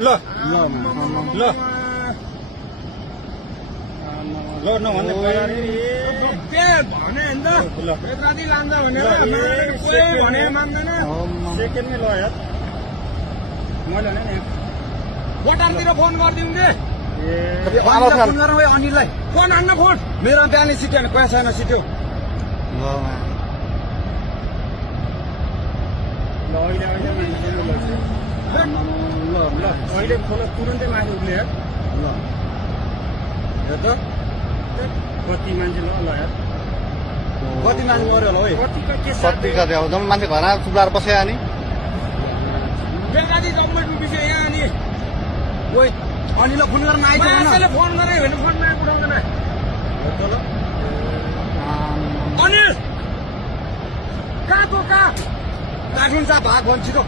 ल ल ल नभन्दै भने बेत्रादी लान्छ भनेर भने मान्दैन सेकेन्डमै ल यार मैले भने नि बटारतिर फोन गरिदिउँ के फोन गरौँ है अनिललाई फोन हान्न फोन मेरो बिहानै सिट्यो भने कोही छैन सिट्यो ल अहिले ल अहिले खोला तुरन्तै माथि उठ्ने यार ल हेर त कति मान्छे ल यार कति मान्छे मऱ्यो होला है कतिका के कति कति अब जम्मै मान्छे घरमा चुप्लाएर बस्यो अनि बेत्रादी जम्मै डुबिसक्यो यहाँ अनि ओइ अनिललाई फोन गर्न आइज मान्छेले फोन गरे भने फोन उठाउँदैन अनिल कहाँको कहाँ काठुन चा भाग भन्छ छिटो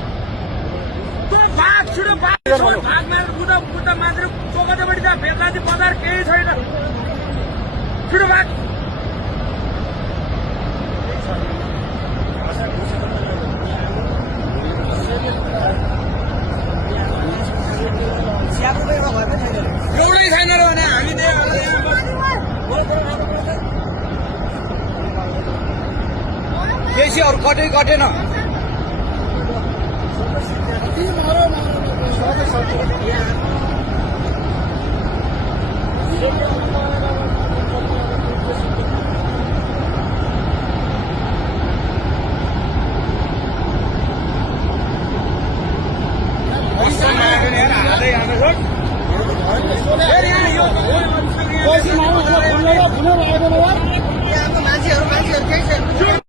तो भाग छिटो भाग भाग मारेर बुद्ध मात्र चोकटपट्टि त बेत्रादी बजार केही छैन छिटो भाग एउटै छैन र भने हामी केसी अरू कटै कटेन